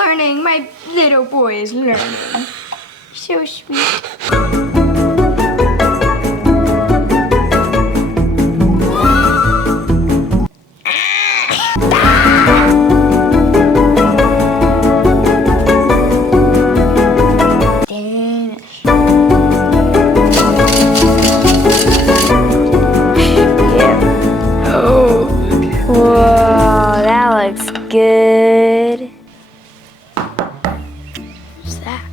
learning. My little boy is learning. So sweet. Good. What's that?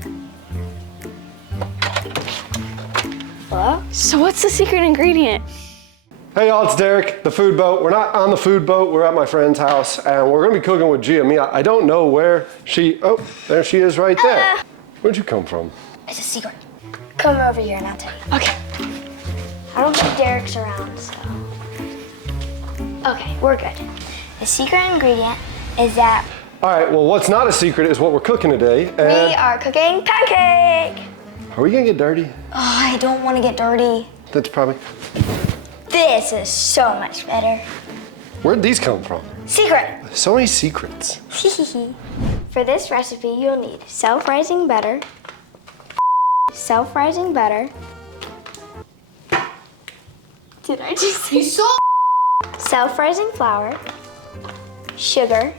Hello? So what's the secret ingredient? Hey y'all, it's Derek, the food boat. We're not on the food boat, we're at my friend's house, and we're gonna be cooking with Gia Mia. I don't know where oh, there she is right there. Where'd you come from? It's a secret. Come over here and I'll tell you. Okay. I don't think Derek's around, so. Okay, we're good. The secret ingredient is that All right, well, what's not a secret is what we're cooking today. we are cooking pancake. Are we gonna get dirty? Oh, I don't want to get dirty. That's probably. This is so much better. Where'd these come from? Secret. So many secrets. For this recipe, you'll need self-rising butter, Did I just say self-rising flour, sugar,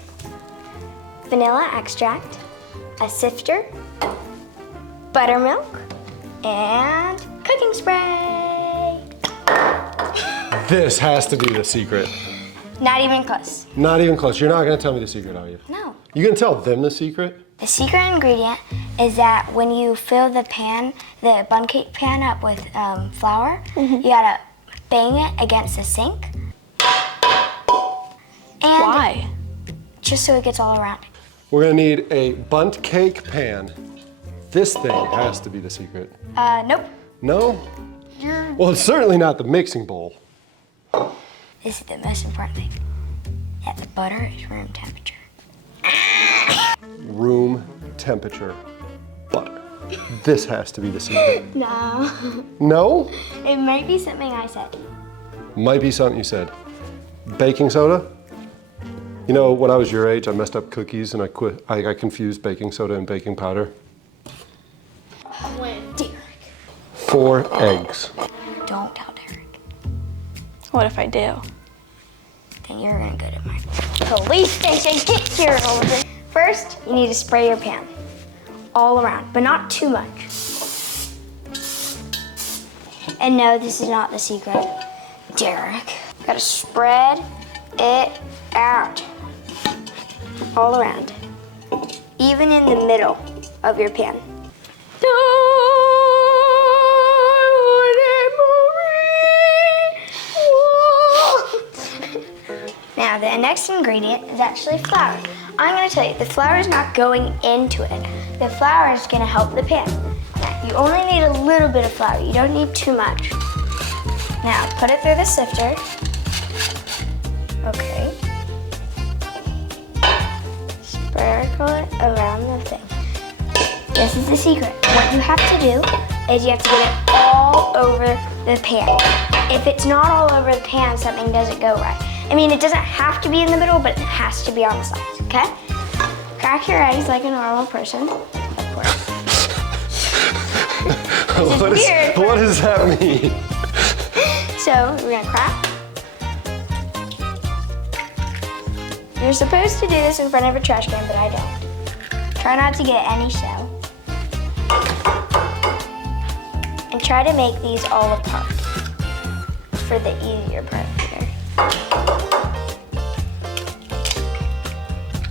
vanilla extract, a sifter, buttermilk, and cooking spray. This has to be the secret. Not even close. Not even close. You're not gonna tell me the secret, are you? No. You gonna tell them the secret? The secret ingredient is that when you fill the pan, the bun cake pan up with flour, you gotta bang it against the sink. And Why? just so it gets all around. We're gonna need a bundt cake pan. This thing has to be the secret. Nope. No? Well, it's certainly not the mixing bowl. This is the most important thing. That the butter is room temperature. Room temperature butter. This has to be the secret. No. No? It might be something I said. Might be something you said. Baking soda? You know, when I was your age, I messed up cookies and I confused baking soda and baking powder. When? Derek. 4 eggs. Don't tell Derek. What if I do? Then you're gonna go to my police station. Get here, Older. First, you need to spray your pan. All around, but not too much. And no, this is not the secret. Derek. You gotta spread it out. All around. Even in the middle of your pan. Now, the next ingredient is actually flour. I'm gonna tell you, the flour is not going into it. The flour is gonna help the pan. Now, you only need a little bit of flour. You don't need too much. Now, put it through the sifter. Okay. Sprinkle it around the thing. This is the secret. What you have to do is you have to get it all over the pan. If it's not all over the pan, something doesn't go right. I mean, it doesn't have to be in the middle, but it has to be on the sides, okay? Crack your eggs like a normal person, of course. What does that mean? So, we're gonna crack. You're supposed to do this in front of a trash can, but I don't. Try not to get any shell. And try to make these all apart for the easier part here.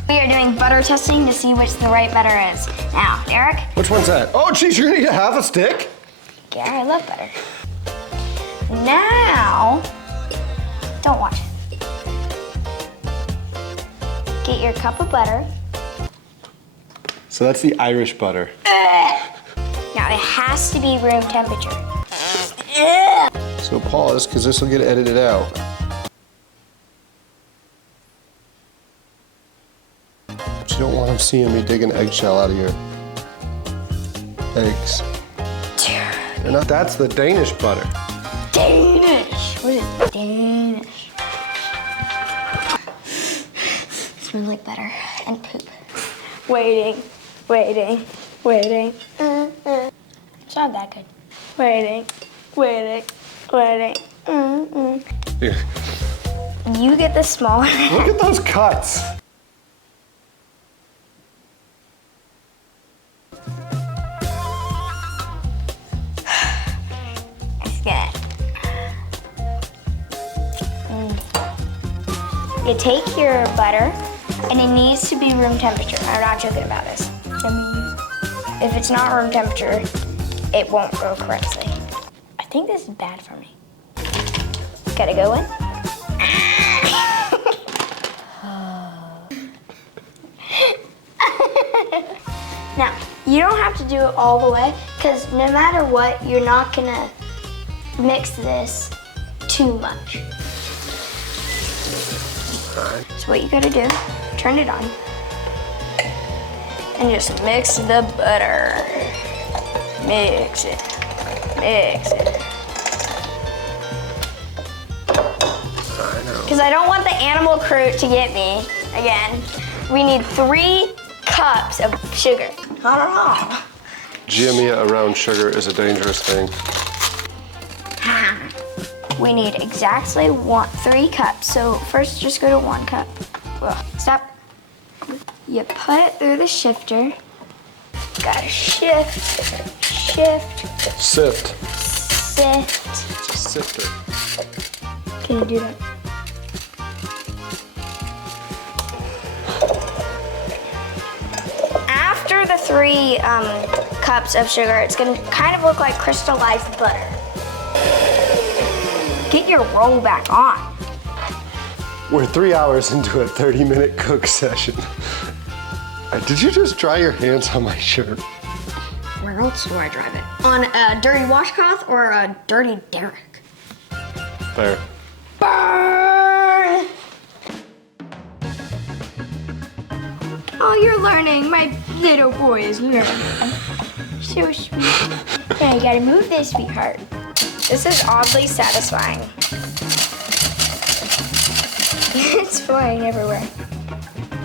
We are doing butter testing to see which the right butter is. Now, Derek. Which one's that? Oh, geez, you're gonna eat a half a stick? Yeah, I love butter. Now, don't watch it. Get your cup of butter. So that's the Irish butter. Now, it has to be room temperature. So pause, because this will get edited out. But you don't want them seeing me dig an eggshell out of your eggs. They're not, that's the Danish butter. Danish! What is Danish? It smells like butter and poop. waiting, waiting, waiting. It's not that good. Waiting, waiting, waiting. Here. You get the smaller. Look at those cuts. It's good. You take your butter, and it needs to be room temperature. I'm not joking about this. If it's not room temperature, it won't go correctly. I think this is bad for me. Gotta go in. Now, you don't have to do it all the way, because no matter what, you're not gonna mix this too much. So what you gotta do, turn it on, and just mix the butter. Mix it, mix it. Because I don't want the animal crew to get me again. We need 3 cups of sugar. I don't know. Gia Mia around sugar is a dangerous thing. We need exactly 3 cups. So first just go to 1 cup. Ugh, stop. You put it through the shifter. Gotta shift, shift, Sift. sift. It's a sifter. Can you do that? After the 3 cups of sugar, it's gonna kind of look like crystallized butter. Get your roll back on. We're 3 hours into a 30-minute cook session. Did you just dry your hands on my shirt? Where else do I drive it? On a dirty washcloth or a dirty derrick? There. Burn! Oh, you're learning. My little boy is learning. So sweet. Yeah, you gotta move this, sweetheart. This is oddly satisfying. It's flying everywhere.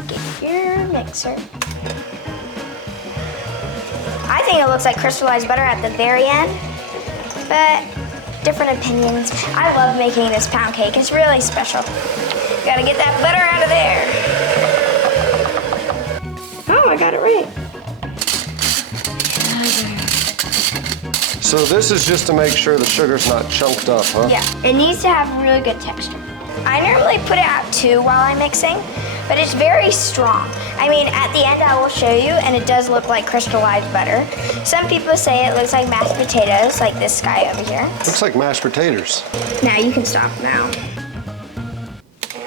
Get your mixer. I think it looks like crystallized butter at the very end, but different opinions. I love making this pound cake. It's really special. Gotta get that butter out of there. Oh, I got it right. So this is just to make sure the sugar's not chunked up, huh? Yeah, it needs to have really good texture. I normally put it at 2 while I'm mixing, but it's very strong. I mean, at the end I will show you, and it does look like crystallized butter. Some people say it looks like mashed potatoes, like this guy over here. Looks like mashed potatoes. Now you can stop now.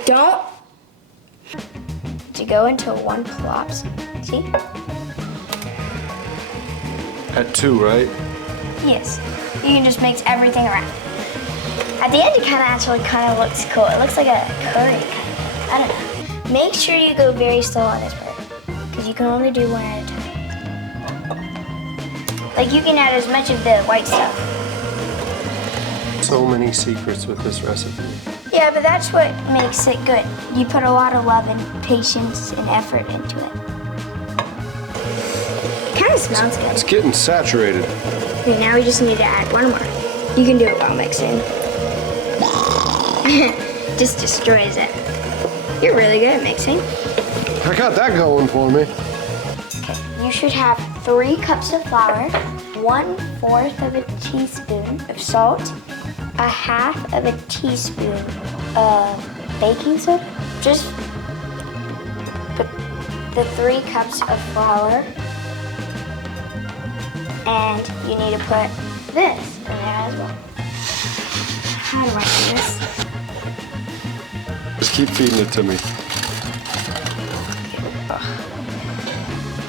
Don't. To go until one plops. See? At 2, right? Yes. You can just mix everything around. At the end, it actually kind of looks cool. It looks like a curry. I don't know. Make sure you go very slow on this part, because you can only do 1 at a time. Like, you can add as much of the white stuff. So many secrets with this recipe. Yeah, but that's what makes it good. You put a lot of love and patience and effort into it. It kind of smells good. It's getting saturated. Okay, now we just need to add 1 more. You can do it while mixing. Just destroys it. You're really good at mixing. I got that going for me. Okay, you should have 3 cups of flour, 1/4 of a teaspoon of salt, 1/2 of a teaspoon of baking soda. Just put the 3 cups of flour, and you need to put this in there as well. How do I do this? Just keep feeding it to me.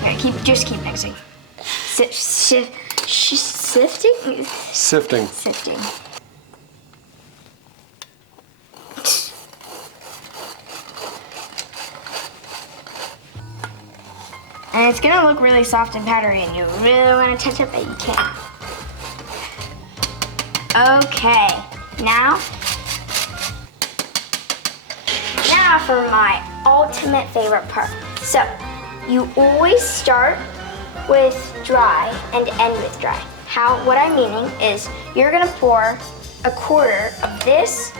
Alright, just keep mixing. Sifting? Sifting. Sifting. And it's gonna look really soft and powdery, and you really wanna touch it, but you can't. Okay, now for my ultimate favorite part. So, You always start with dry and end with dry. What I'm meaning is you're gonna pour a quarter of this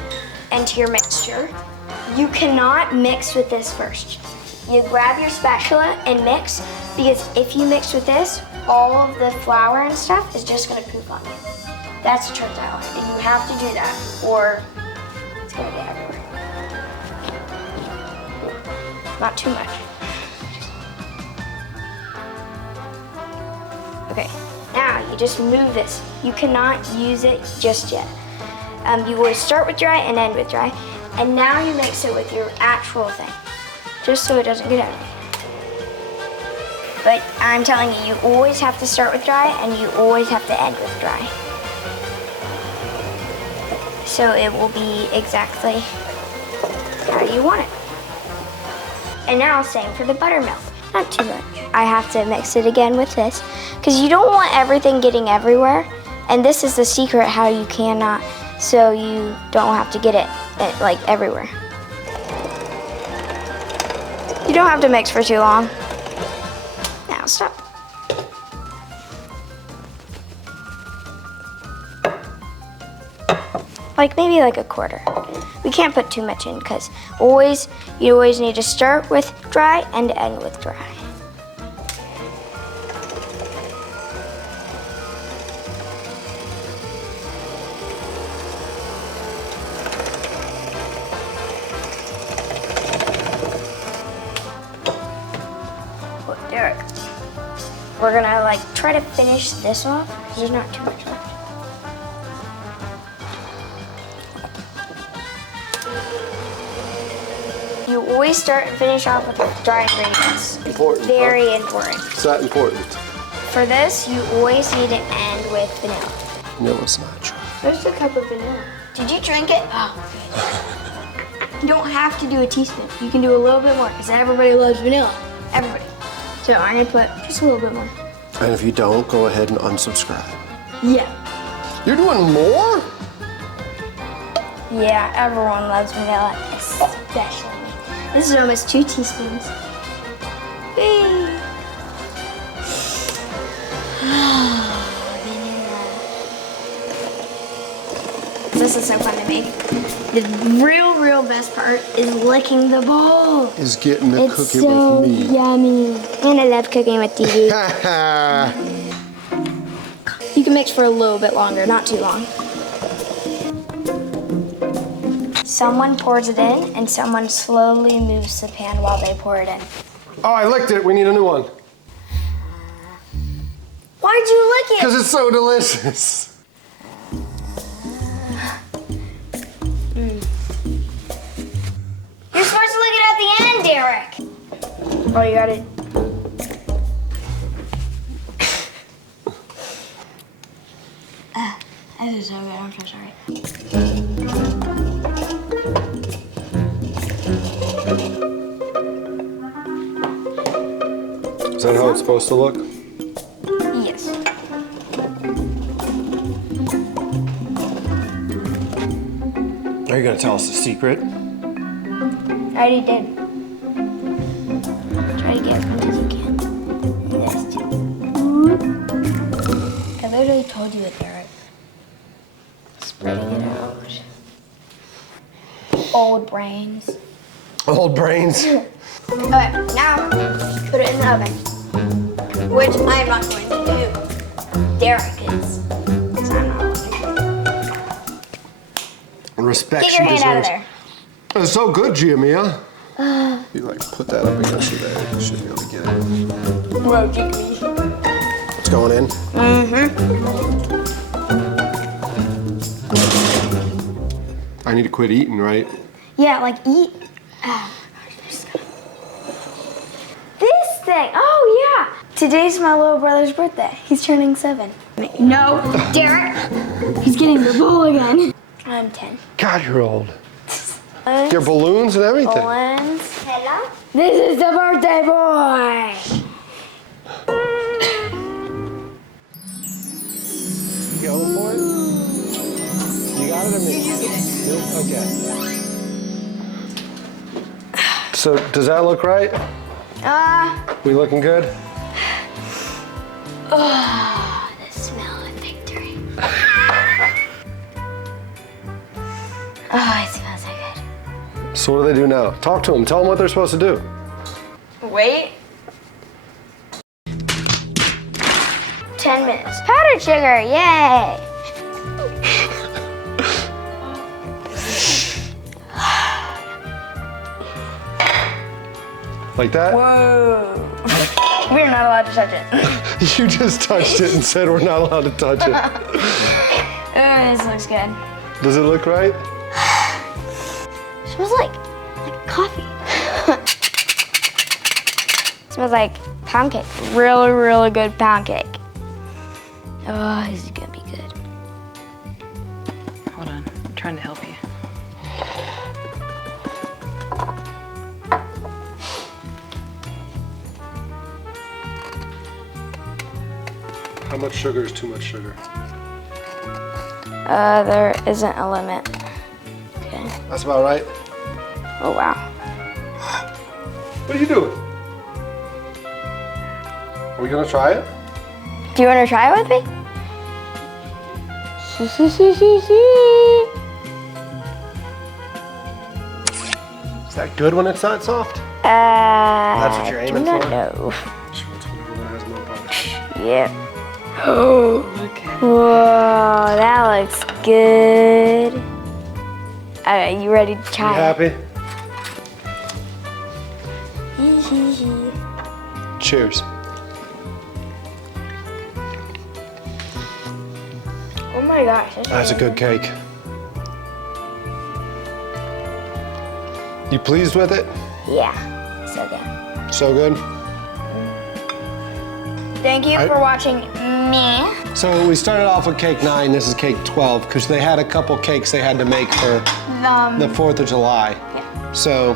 into your mixture. You cannot mix with this first. You grab your spatula and mix, because if you mix with this, all of the flour and stuff is just gonna poop on you. That's a trick to Island, and you have to do that, or it's gonna get everywhere. Not too much. Okay, now you just move this. You cannot use it just yet. You always start with dry and end with dry. And now you mix it with your actual thing, just so it doesn't get out. But I'm telling you, you always have to start with dry and you always have to end with dry. So it will be exactly how you want it. And now same for the buttermilk, not too much. I have to mix it again with this, because you don't want everything getting everywhere. And this is the secret how you cannot, so you don't have to get it like everywhere. You don't have to mix for too long. Now stop. Maybe like a quarter. We can't put too much in because you always need to start with dry and end with dry. Derek, we're gonna try to finish this off because there's not too much left. You always start and finish off with dry ingredients. Important. Very important. Is that important? For this, you always need to end with vanilla. No, it's not dry. There's a cup of vanilla. Did you drink it? Oh, good. You don't have to do a teaspoon. You can do a little bit more because everybody loves vanilla. Everybody. So I'm gonna put just a little bit more. And if you don't, go ahead and unsubscribe. Yeah. You're doing more? Yeah, everyone loves vanilla, especially me. This is almost 2 teaspoons. Whee! This is so fun to make. The real best part is licking the bowl. Is getting to cook it so with me. Yummy. And I love cooking with TV. You can mix for a little bit longer, not too long. Someone pours it in, and someone slowly moves the pan while they pour it in. Oh, I licked it. We need a new one. Why'd you lick it? Because it's so delicious. You're supposed to lick it at the end, Derek. Oh, you got it. This is so good. I'm so sorry. Is that how it's supposed to look? Yes. Are you going to tell us the secret? I already did. Try to get as much as you can. Yes. I literally told you it, Derek. Spreading it out. Old brains. Old brains. Okay, now put it in the oven, which I am not going to do. Derek is. So I'm not going to. Respect Get your hand out of there. It's so good, Gia Mia. You put that up against you there. You should be able to get it. Whoa, jiggly. It's going in. I need to quit eating, right? Yeah, eat. This thing. Oh, yeah. Today's my little brother's birthday. He's turning 7. No, Derek. He's getting the bowl again. I'm 10. God, you're old. Your balloons and everything. Balloons. Hello? This is the birthday boy. You going for it? You got it or me? You get it. Okay. So, does that look right? We looking good? Oh, the smell of victory. Oh, it smells so good. So what do they do now? Talk to them. Tell them what they're supposed to do. Wait. 10 minutes. Powdered sugar, yay! Like that? Whoa. We're not allowed to touch it. You just touched it and said we're not allowed to touch it. This looks good. Does it look right? Smells like coffee. Smells like pound cake. Really, really good pound cake. Oh, this is gonna be good. Hold on, I'm trying to help you. How much sugar is too much sugar? There isn't a limit. Okay. That's about right. Oh, wow. What are you doing? Are we gonna try it? Do you wanna try it with me? Is that good when it's that soft? That's what you're aiming for? No. Sure, it's whatever that has no butter. Yep. Oh, look at Whoa, that looks good. Alright, you ready to You try happy? it? Cheers. Oh my gosh. That's a good cake. You pleased with it? Yeah, so good. So good? Thank you for watching me. So we started off with cake 9, this is cake 12, because they had a couple cakes they had to make for the 4th of July. Yeah. So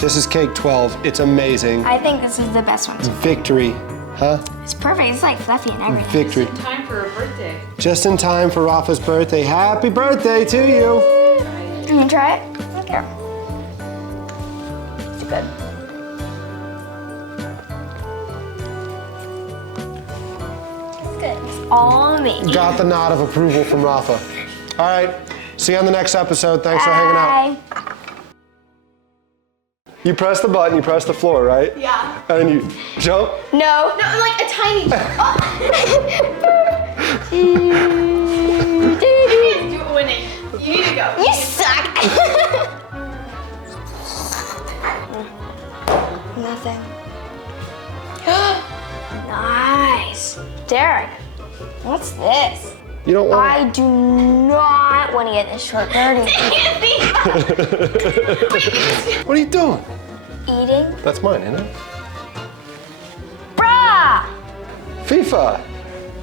this is cake 12, it's amazing. I think this is the best one. Victory, huh? It's perfect, it's like fluffy and everything. Victory. time for a birthday. Just in time for Rafa's birthday. Happy birthday to you. Can you try it? Okay. It's good. It's good. It's all me. Got the nod of approval from Rafa. All right, see you on the next episode. Thanks for hanging out. Bye. You press the button, you press the floor, right? Yeah. And then you jump. No. No, like a tiny. You can't do it winning. You need to go. You suck. Nothing. Nice. Derek, what's this? You don't want I do not want to get this short birdie. What are you doing? Eating? That's mine, isn't it? Bruh! FIFA.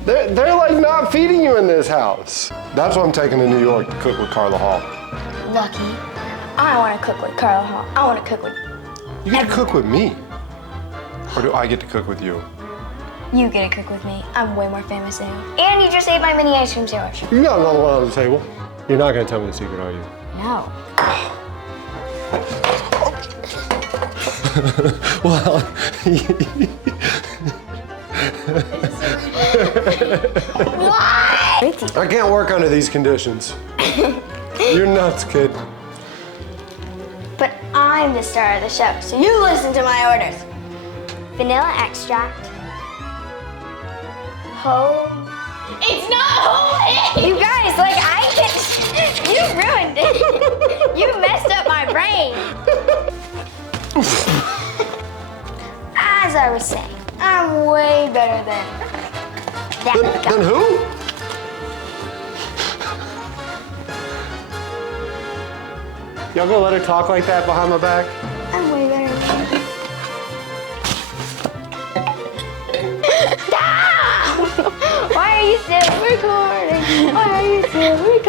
They're like not feeding you in this house. That's why I'm taking to New York to cook with Carla Hall. Lucky. I don't want to cook with Carla Hall. I want to cook with You get to cook with me. Or do I get to cook with you? you. Get to cook with me. I'm way more famous than you. And you just ate my mini ice cream sandwich. You got another one on the table. You're not gonna tell me the secret, are you? No. Well, What? I can't work under these conditions. You're nuts, kid. But I'm the star of the show, so you listen to my orders. Vanilla extract. Home. It's not homemade. You guys, like you ruined it. You messed up my brain. As I was saying, I'm way better than that guy. Then who? Y'all gonna let her talk like that behind my back? I'm way better than that. Stop! Why are you still recording? Why are you still recording?